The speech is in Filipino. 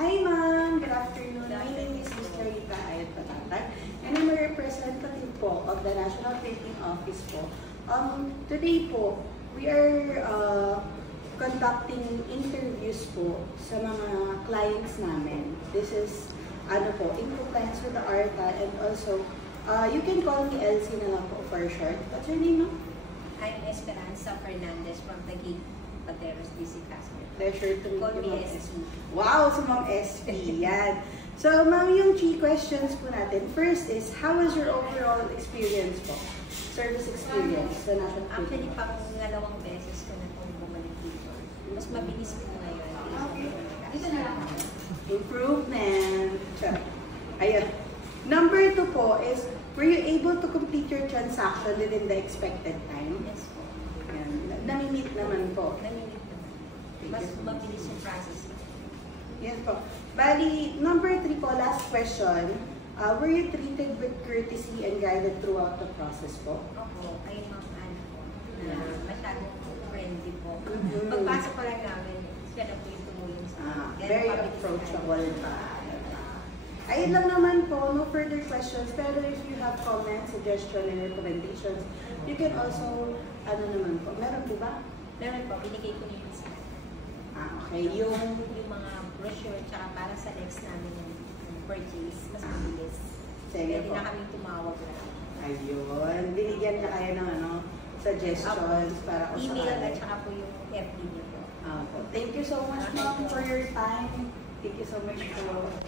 Hi ma'am, good afternoon. My name is Ms. Clarita Ayat Patatag and I'm a representative po of the National Printing Office po. Today po, we are conducting interviews po sa mga clients namin. This is in compliance with the ARTA, and also you can call me Elsie na lang po for short. What's your name, ma'am? I'm Esperanza Fernandez from Taguig, Pateros, DC Castle. Pleasure to meet Call you, me Ma'am SP. Wow, so Ma'am SP, yan. So, ma'am, yung 3 questions po natin. First is, how was your overall experience po? Service experience sa National Actually, Printing pang Office. ngalawang beses ko na itong bumalik dito. Mas mabilis ko ngayon. Dito na lang. Improvement. Sure. Ayun. Number 2 po is, were you able to complete your transaction within the expected time? Yes po. Ayan. Nami-meet naman po. Namimit naman. Mas mabilis yung process. Yes po. Bali, number 3 po, last question. Were you treated with courtesy and guided throughout the process po? Ako, ay mga po, na masyadong friendly po. Mhm. Pagpasok ko lang namin, siya na po yung tumulong sa akin. Very approachable pa. Ayun lang naman po, no further questions. Pero if you have comments, suggestions, and recommendations, you can also, naman po, meron po ba? Meron po, binigay ko nito sa Okay, yung mga brochure, tsaka para sa next namin yung purchase, mas mabilis. sige Pwede po. na kaming tumawag na. Ayun, binigyan na kayo ng suggestions para Email at saka po yung FB niyo po. Thank you so much, ma'am, for your time. Thank you so much po.